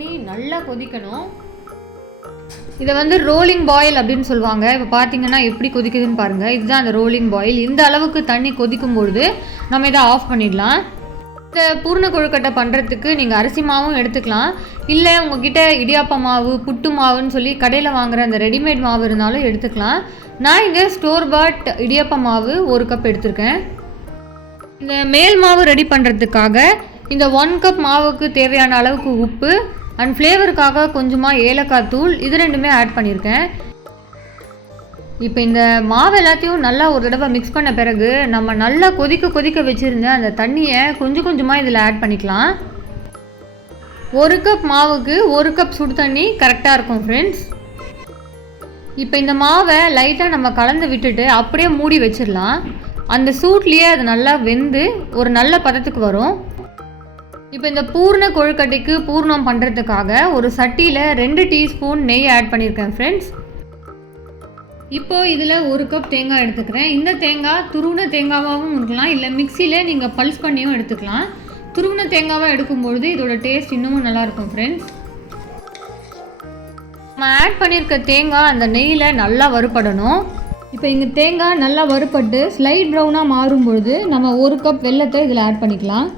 தண்ணி நல்லா கொதிக்கணும். இதை வந்து ரோலிங் பாயில் அப்படின்னு சொல்லுவாங்க. இப்போ பார்த்தீங்கன்னா எப்படி கொதிக்குதுன்னு பாருங்கள். இதுதான் அந்த ரோலிங் பாயில். இந்த அளவுக்கு தண்ணி கொதிக்கும் பொழுது நம்ம இதை ஆஃப் பண்ணிடலாம். இந்த பூர்ண கொழுக்கட்டை பண்ணுறதுக்கு நீங்கள் அரிசி மாவும் எடுத்துக்கலாம், இல்லை உங்ககிட்ட இடியாப்ப மாவு புட்டு மாவுன்னு சொல்லி கடையில் வாங்குகிற அந்த ரெடிமேட் மாவு இருந்தாலும் எடுத்துக்கலாம். நான் இங்கே ஸ்டோர் பாட் இடியாப்ப மாவு 1 கப் எடுத்திருக்கேன். இந்த மேல் மாவு ரெடி பண்ணுறதுக்காக இந்த 1 கப் மாவுக்கு தேவையான அளவுக்கு உப்பு அண்ட் ஃப்ளேவருக்காக கொஞ்சமாக ஏலக்காய் தூள், இது ரெண்டுமே ஆட் பண்ணியிருக்கேன். இப்போ இந்த மாவு எல்லாத்தையும் நல்லா ஒரு தடவை மிக்ஸ் பண்ண பிறகு நம்ம நல்லா கொதிக்க வச்சுருந்த அந்த தண்ணியை கொஞ்சம் கொஞ்சமாக இதில் ஆட் பண்ணிக்கலாம். 1 கப் மாவுக்கு 1 கப் சுடு தண்ணி கரெக்டாக இருக்கும் ஃப்ரெண்ட்ஸ். இப்போ இந்த மாவை லைட்டாக நம்ம கலந்து விட்டுட்டு அப்படியே மூடி வச்சிடலாம். அந்த சூட்லேயே அது நல்லா வெந்து ஒரு நல்ல பதத்துக்கு வரும். இப்போ இந்த பூர்ண கொழுக்கட்டைக்கு பூர்ணம் பண்ணுறதுக்காக ஒரு சட்டியில் 2 டீஸ்பூன் நெய் ஆட் பண்ணியிருக்கேன் ஃப்ரெண்ட்ஸ். இப்போது இதில் 1 கப் தேங்காய் எடுத்துக்கிறேன். இந்த தேங்காய் துருவின தேங்காவாகவும் இருக்கலாம், இல்லை மிக்சியில் நீங்கள் பல்ஸ் பண்ணியும் எடுத்துக்கலாம். துருவின தேங்காவாக எடுக்கும்பொழுது இதோட டேஸ்ட் இன்னமும் நல்லாயிருக்கும் ஃப்ரெண்ட்ஸ். நம்ம ஆட் பண்ணியிருக்க தேங்காய் அந்த நெய்யில் நல்லா வறுபடணும். இப்போ இங்கே தேங்காய் நல்லா வறுபட்டு ஸ்லைட் ப்ரௌனாக மாறும்பொழுது நம்ம 1 கப் வெல்லத்தை இதில் ஆட் பண்ணிக்கலாம்.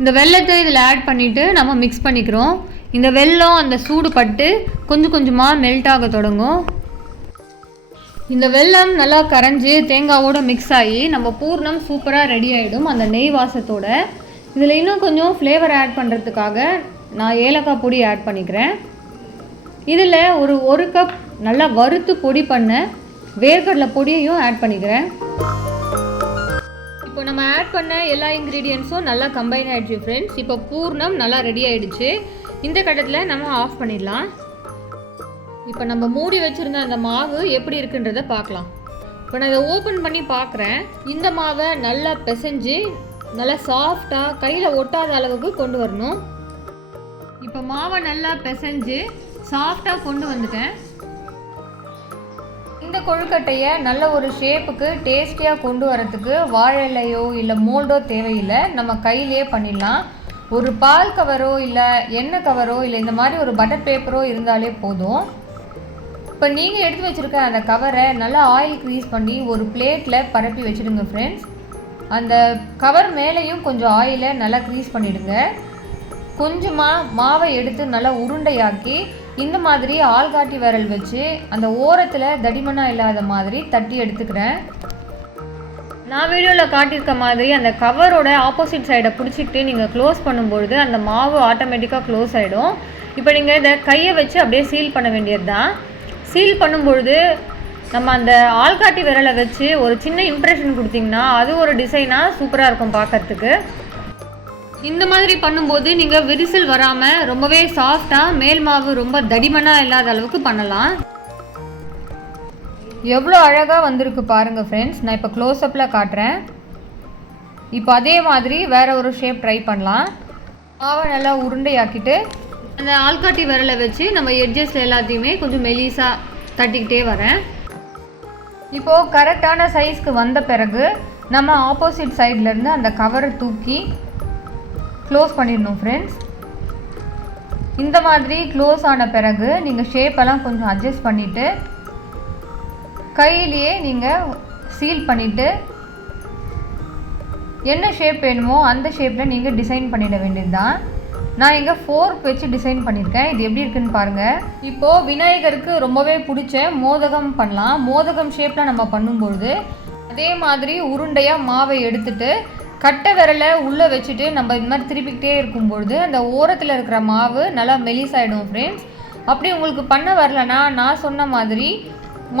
இந்த வெல்லத்தை இதில் ஆட் பண்ணிவிட்டு நம்ம மிக்ஸ் பண்ணிக்கிறோம். இந்த வெல்லம் அந்த சூடு பட்டு கொஞ்சம் கொஞ்சமாக மெல்ட் ஆக தொடங்கும். இந்த வெல்லம் நல்லா கரைஞ்சி தேங்காவோடு மிக்ஸ் ஆகி நம்ம பூர்ணம் சூப்பராக ரெடி ஆகிடும் அந்த நெய் வாசத்தோட. இதில் இன்னும் கொஞ்சம் ஃப்ளேவர் ஆட் பண்ணுறதுக்காக நான் ஏலக்காய் பொடி ஆட் பண்ணிக்கிறேன். இதில் ஒரு 1 கப் நல்லா வறுத்து பொடி பண்ண வேர்க்கடலை பொடியையும் ஆட் பண்ணிக்கிறேன். இப்போ நம்ம ஆட் பண்ண எல்லா இன்க்ரீடியன்ஸும் நல்லா கம்பைன் ஆகிடுச்சு ஃப்ரெண்ட்ஸ். இப்போ பூர்ணம் நல்லா ரெடி ஆகிடுச்சு. இந்த கட்டத்தில் நம்ம ஆஃப் பண்ணிடலாம். இப்போ நம்ம மூடி வச்சுருந்த அந்த மாவு எப்படி இருக்குன்றதை பார்க்கலாம். இப்போ நான் இதை ஓப்பன் பண்ணி பார்க்குறேன். இந்த மாவை நல்லா பிசைஞ்சு நல்லா சாஃப்டாக கையில் ஒட்டாத அளவுக்கு கொண்டு வரணும். இப்போ மாவை நல்லா பிசைஞ்சு சாஃப்டாக கொண்டு வந்துட்டேன். இந்த கொழுக்கட்டையை நல்ல ஒரு ஷேப்புக்கு டேஸ்டியாக கொண்டு வரதுக்கு வாழை இலையோ இல்லை மோல்டோ தேவையில்லை, நம்ம கையிலே பண்ணிடலாம். ஒரு பால் கவரோ இல்லை எண்ணெய் கவரோ இல்லை இந்த மாதிரி ஒரு பட்டர் பேப்பரோ இருந்தாலே போதும். இப்போ நீங்கள் எடுத்து வச்சுருக்க அந்த கவரை நல்லா ஆயில் க்ரீஸ் பண்ணி ஒரு பிளேட்டில் பரப்பி வச்சுடுங்க ஃப்ரெண்ட்ஸ். அந்த கவர் மேலேயும் கொஞ்சம் ஆயிலை நல்லா க்ரீஸ் பண்ணிவிடுங்க. கொஞ்சமாக மாவை எடுத்து நல்லா உருண்டையாக்கி இந்த மாதிரி ஆள்காட்டி விரல் வச்சு அந்த ஓரத்தில் தடிமனாக இல்லாத மாதிரி தட்டி எடுத்துக்கிறேன். நான் வீடியோவில் காட்டியிருக்க மாதிரி அந்த கவரோட ஆப்போசிட் சைடை பிடிச்சிக்கிட்டு நீங்கள் க்ளோஸ் பண்ணும்பொழுது அந்த மாவு ஆட்டோமேட்டிக்காக க்ளோஸ் ஆகிடும். இப்போ நீங்கள் இதை கையை வச்சு அப்படியே சீல் பண்ண வேண்டியது தான். சீல் பண்ணும்பொழுது நம்ம அந்த ஆள்காட்டி விரலை வச்சு ஒரு சின்ன இம்ப்ரெஷன் கொடுத்திங்கன்னா அது ஒரு டிசைனாக சூப்பராக இருக்கும் பார்க்கறதுக்கு. இந்த மாதிரி பண்ணும்போது நீங்கள் விரிசல் வராமல் ரொம்பவே சாஃப்டாக மேல் மாவு ரொம்ப தடிமனாக இல்லாத அளவுக்கு பண்ணலாம். எவ்வளோ அழகாக வந்திருக்கு பாருங்கள் ஃப்ரெண்ட்ஸ். நான் இப்போ க்ளோஸ்அப்பில் காட்டுறேன். இப்போ அதே மாதிரி வேறு ஒரு ஷேப் ட்ரை பண்ணலாம். மாவை நல்லா உருண்டையாக்கிட்டு அந்த ஆள்காட்டி விரலை வச்சு நம்ம எட்ஜஸ் எல்லாத்தையுமே கொஞ்சம் மெலிசாக தட்டிக்கிட்டே வரேன். இப்போது கரெக்டான சைஸ்க்கு வந்த பிறகு நம்ம ஆப்போசிட் சைட்லேருந்து அந்த கவரை தூக்கி க்ளோஸ் பண்ணிடணும் ஃப்ரெண்ட்ஸ். இந்த மாதிரி க்ளோஸ் ஆன பிறகு நீங்கள் ஷேப்பெல்லாம் கொஞ்சம் அட்ஜஸ்ட் பண்ணிவிட்டு கையிலேயே நீங்கள் சீல் பண்ணிவிட்டு என்ன ஷேப் வேணுமோ அந்த ஷேப்பில் நீங்கள் டிசைன் பண்ணிட வேண்டியது தான். நான் இங்கே ஃபோர்க் வச்சு டிசைன் பண்ணியிருக்கேன். இது எப்படி இருக்குன்னு பாருங்கள். இப்போது விநாயகருக்கு ரொம்பவே பிடிச்ச மோதகம் பண்ணலாம். மோதகம் ஷேப்பில் நம்ம பண்ணும்பொழுது அதே மாதிரி உருண்டையாக மாவை எடுத்துகிட்டு கட்டை விரலை உள்ளே வச்சுட்டு நம்ம இது மாதிரி திருப்பிக்கிட்டே இருக்கும்பொழுது அந்த ஓரத்தில் இருக்கிற மாவு நல்லா மெலிசாயிடும் ஃப்ரெண்ட்ஸ். அப்படி உங்களுக்கு பண்ண வரலன்னா நான் சொன்ன மாதிரி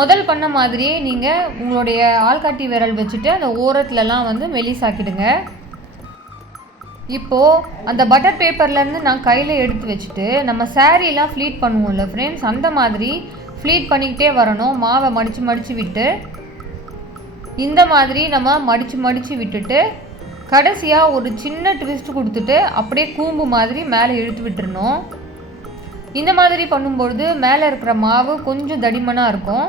முதல் பண்ண மாதிரியே நீங்கள் உங்களுடைய ஆள்காட்டி விரல் வச்சுட்டு அந்த ஓரத்துலலாம் வந்து மெலிசாக்கிடுங்க. இப்போது அந்த பட்டர் பேப்பர்லேருந்து நான் கையில் எடுத்து வச்சுட்டு நம்ம சாரீலாம் ஃப்ளீட் பண்ணுவோம்ல ஃப்ரெண்ட்ஸ், அந்த மாதிரி ஃப்ளீட் பண்ணிக்கிட்டே வரணும். மாவை மடித்து விட்டு இந்த மாதிரி நம்ம மடித்து விட்டுட்டு கடைசியாக ஒரு சின்ன ட்விஸ்ட் கொடுத்துட்டு அப்படியே கூம்பு மாதிரி மேலே இழுத்து விட்டுறணும். இந்த மாதிரி பண்ணும்பொழுது மேலே இருக்கிற மாவு கொஞ்சம் தடிமனாக இருக்கும்.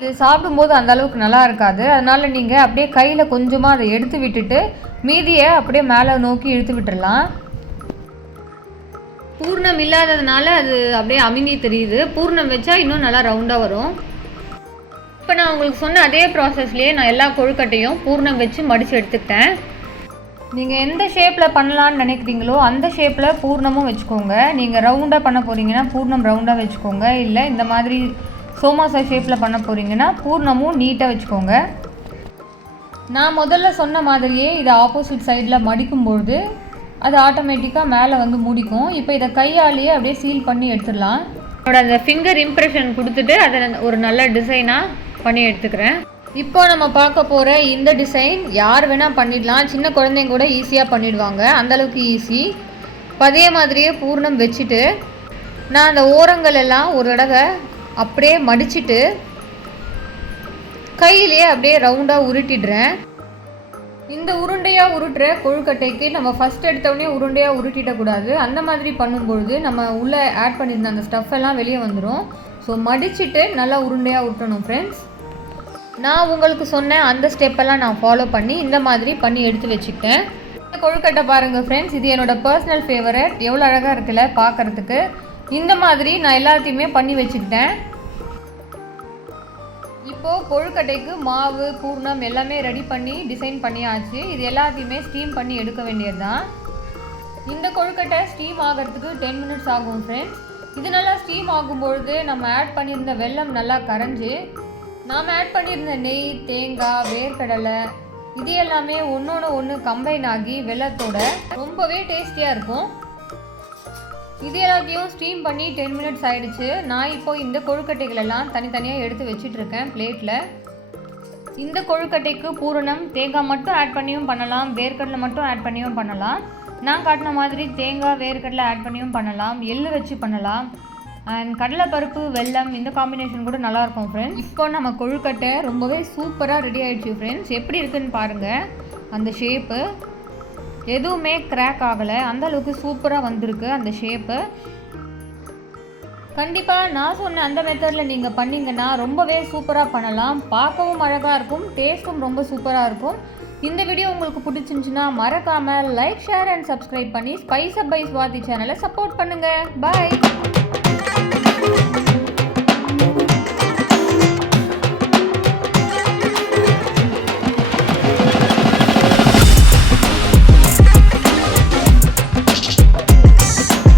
இது சாப்பிடும்போது அந்த அளவுக்கு நல்லா இருக்காது. அதனால் நீங்கள் அப்படியே கையில் கொஞ்சமாக அதை எடுத்து விட்டுட்டு மீதியை அப்படியே மேலே நோக்கி இழுத்து விட்டுடலாம். பூர்ணம் இல்லாததுனால அது அப்படியே அமுங்கி தெரியுது. பூர்ணம் வச்சா இன்னும் நல்லா ரவுண்டாக வரும். இப்போ நான் உங்களுக்கு சொன்ன அதே ப்ராசஸ்லேயே நான் எல்லா கொழுக்கட்டையும் பூர்ணம் வச்சு மடித்து எடுத்துக்கிட்டேன். நீங்கள் எந்த ஷேப்பில் பண்ணலான்னு நினைக்கிறீங்களோ அந்த ஷேப்பில் பூர்ணமும் வச்சுக்கோங்க. நீங்கள் ரவுண்டாக பண்ண போகிறீங்கன்னா பூர்ணம் ரவுண்டாக வச்சுக்கோங்க. இல்லை இந்த மாதிரி சோமாசா ஷேப்பில் பண்ண போகிறீங்கன்னா பூர்ணமும் நீட்டாக வச்சுக்கோங்க. நான் முதல்ல சொன்ன மாதிரியே இதை ஆப்போசிட் சைடில் மடிக்கும்பொழுது அது ஆட்டோமேட்டிக்காக மேலே வந்து மூடிக்கும். இப்போ இதை கையாலேயே அப்படியே சீல் பண்ணி எடுத்துடலாம். என்னோட அந்த ஃபிங்கர் இம்ப்ரெஷன் கொடுத்துட்டு அதை ஒரு நல்ல டிசைனாக பண்ணி எடுத்துக்கிறேன். இப்போ நம்ம பார்க்க போகிற இந்த டிசைன் யார் வேணால் பண்ணிடலாம். சின்ன குழந்தைங்க கூட ஈஸியாக பண்ணிடுவாங்க, அந்தளவுக்கு ஈஸி. அதே மாதிரியே பூர்ணம் வச்சுட்டு நான் அந்த ஓரங்கள் எல்லாம் ஒரு தடவை அப்படியே மடிச்சுட்டு கையிலேயே அப்படியே ரவுண்டாக உருட்டிடுறேன். இந்த உருண்டையாக உருட்டுற கொழுக்கட்டைக்கு நம்ம ஃபஸ்ட் எடுத்தோடனே உருண்டையாக உருட்டிடக்கூடாது. அந்த மாதிரி பண்ணும்பொழுது நம்ம உள்ளே ஆட் பண்ணியிருந்த அந்த ஸ்டஃப் எல்லாம் வெளியே வந்துடும். ஸோ மடிச்சுட்டு நல்லா உருண்டையாக உருட்டணும் ஃப்ரெண்ட்ஸ். நான் உங்களுக்கு சொன்ன அந்த ஸ்டெப்பெல்லாம் நான் ஃபாலோ பண்ணி இந்த மாதிரி பண்ணி எடுத்து வச்சுக்கிட்டேன். இந்த கொழுக்கட்டை பாருங்கள் ஃப்ரெண்ட்ஸ், இது என்னோடய பர்சனல் ஃபேவரட். எவ்வளோ அழகாக இருக்குல்ல பார்க்குறதுக்கு. இந்த மாதிரி நான் எல்லாத்தையுமே பண்ணி வச்சுக்கிட்டேன். இப்போது கொழுக்கட்டைக்கு மாவு பூர்ணம் எல்லாமே ரெடி பண்ணி டிசைன் பண்ணியாச்சு. இது எல்லாத்தையுமே ஸ்டீம் பண்ணி எடுக்க வேண்டியது தான். இந்த கொழுக்கட்டை ஸ்டீம் ஆகிறதுக்கு 10 மினிட்ஸ் ஆகும் ஃப்ரெண்ட்ஸ். இது நல்லா ஸ்டீம் ஆகும்பொழுது நம்ம ஆட் பண்ணியிருந்த வெல்லம் நல்லா கரைஞ்சி நாம் ஆட் பண்ணியிருந்த நெய், தேங்காய், வேர்க்கடலை இது எல்லாமே ஒன்றோட ஒன்று கம்பைன் ஆகி வெல்லத்தோட ரொம்பவே டேஸ்டியாக இருக்கும். இது எல்லாத்தையும் ஸ்டீம் பண்ணி 10 மினிட்ஸ் ஆகிடுச்சு. நான் இப்போது இந்த கொழுக்கட்டைகள் எல்லாம் தனித்தனியாக எடுத்து வச்சிட்ருக்கேன் பிளேட்டில். இந்த கொழுக்கட்டைக்கு பூரணம் தேங்காய் மட்டும் ஆட் பண்ணியும் பண்ணலாம், வேர்க்கடலை மட்டும் ஆட் பண்ணியும் பண்ணலாம். நான் காட்டின மாதிரி தேங்காய், வேர்க்கடலை ஆட் பண்ணியும் பண்ணலாம், எள்ளு வச்சு பண்ணலாம். அண்ட் கடலைப்பருப்பு, வெல்லம் இந்த காம்பினேஷன் கூட நல்லாயிருக்கும் ஃப்ரெண்ட்ஸ். இப்போ நம்ம கொழுக்கட்டை ரொம்பவே சூப்பராக ரெடி ஆகிடுச்சு ஃப்ரெண்ட்ஸ். எப்படி இருக்குதுன்னு பாருங்கள். அந்த ஷேப்பு எதுவுமே கிராக் ஆகலை, அந்தளவுக்கு சூப்பராக வந்திருக்கு அந்த ஷேப்பு. கண்டிப்பாக நான் சொன்ன அந்த மெத்தடில் நீங்கள் பண்ணிங்கன்னா ரொம்பவே சூப்பராக பண்ணலாம். பார்க்கவும் அழகாக இருக்கும், டேஸ்ட்டும் ரொம்ப சூப்பராக இருக்கும். இந்த வீடியோ உங்களுக்கு பிடிச்சிருந்துச்சுன்னா மறக்காமல் லைக், ஷேர் அண்ட் சப்ஸ்கிரைப் பண்ணி ஸ்பைஸ் அப் பை ஸ்வாதி சேனலை சப்போர்ட் பண்ணுங்கள். பாய்.